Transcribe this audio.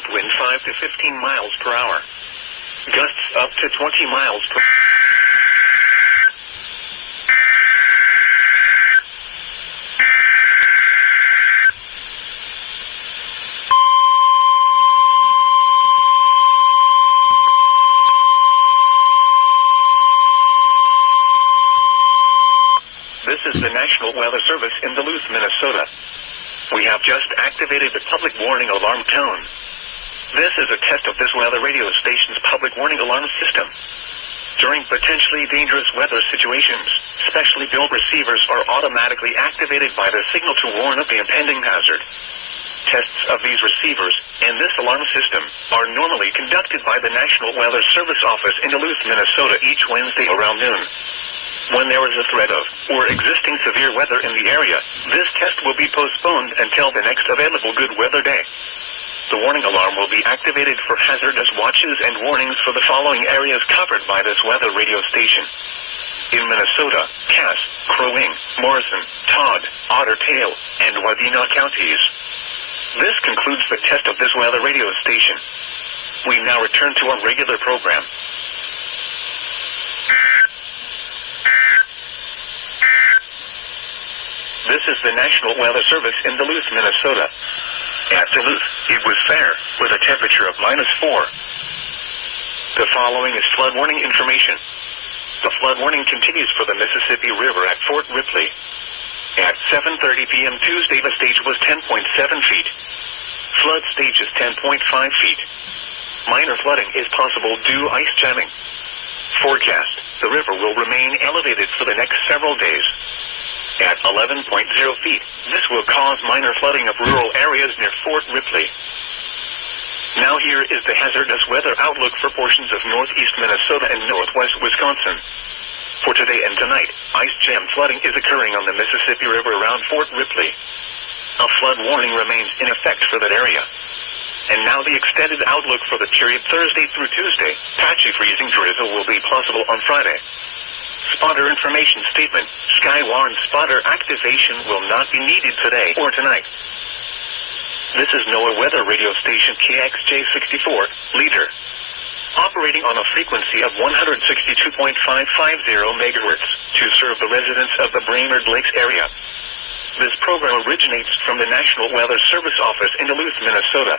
south wind 5 to 15 miles per hour. Gusts up to 20 miles per hour. This is the National Weather Service in Duluth, Minnesota. We have just activated the public warning alarm tone. This is a test of this weather radio station's public warning alarm system. During potentially dangerous weather situations, specially built receivers are automatically activated by the signal to warn of the impending hazard. Tests of these receivers and this alarm system are normally conducted by the National Weather Service office in Duluth, Minnesota each Wednesday around noon. When there is a threat of or existing severe weather in the area, this test will be postponed until the next available good weather day. The warning alarm will be activated for hazardous watches and warnings for the following areas covered by this weather radio station. In Minnesota, Cass, Crow Wing, Morrison, Todd, Otter Tail, and Wadena counties. This concludes the test of this weather radio station. We now return to our regular program. This is the National Weather Service in Duluth, Minnesota. At Duluth, it was fair, with a temperature of -4. The following is flood warning information. The flood warning continues for the Mississippi River at Fort Ripley. At 7:30 p.m. Tuesday, the stage was 10.7 feet. Flood stage is 10.5 feet. Minor flooding is possible due ice jamming. Forecast: the river will remain elevated for the next several days. At 11.0 feet, this will cause minor flooding of rural areas near Fort Ripley. Now here is the hazardous weather outlook for portions of northeast Minnesota and northwest Wisconsin. For today and tonight, ice jam flooding is occurring on the Mississippi River around Fort Ripley. A flood warning remains in effect for that area. And now the extended outlook for the period Thursday through Tuesday. Patchy freezing drizzle will be possible on Friday. Spotter information statement: Skywarn spotter activation will not be needed today or tonight. This is NOAA weather radio station WXJ64, leader. Operating on a frequency of 162.550 megahertz to serve the residents of the Brainerd Lakes area. This program originates from the National Weather Service office in Duluth, Minnesota.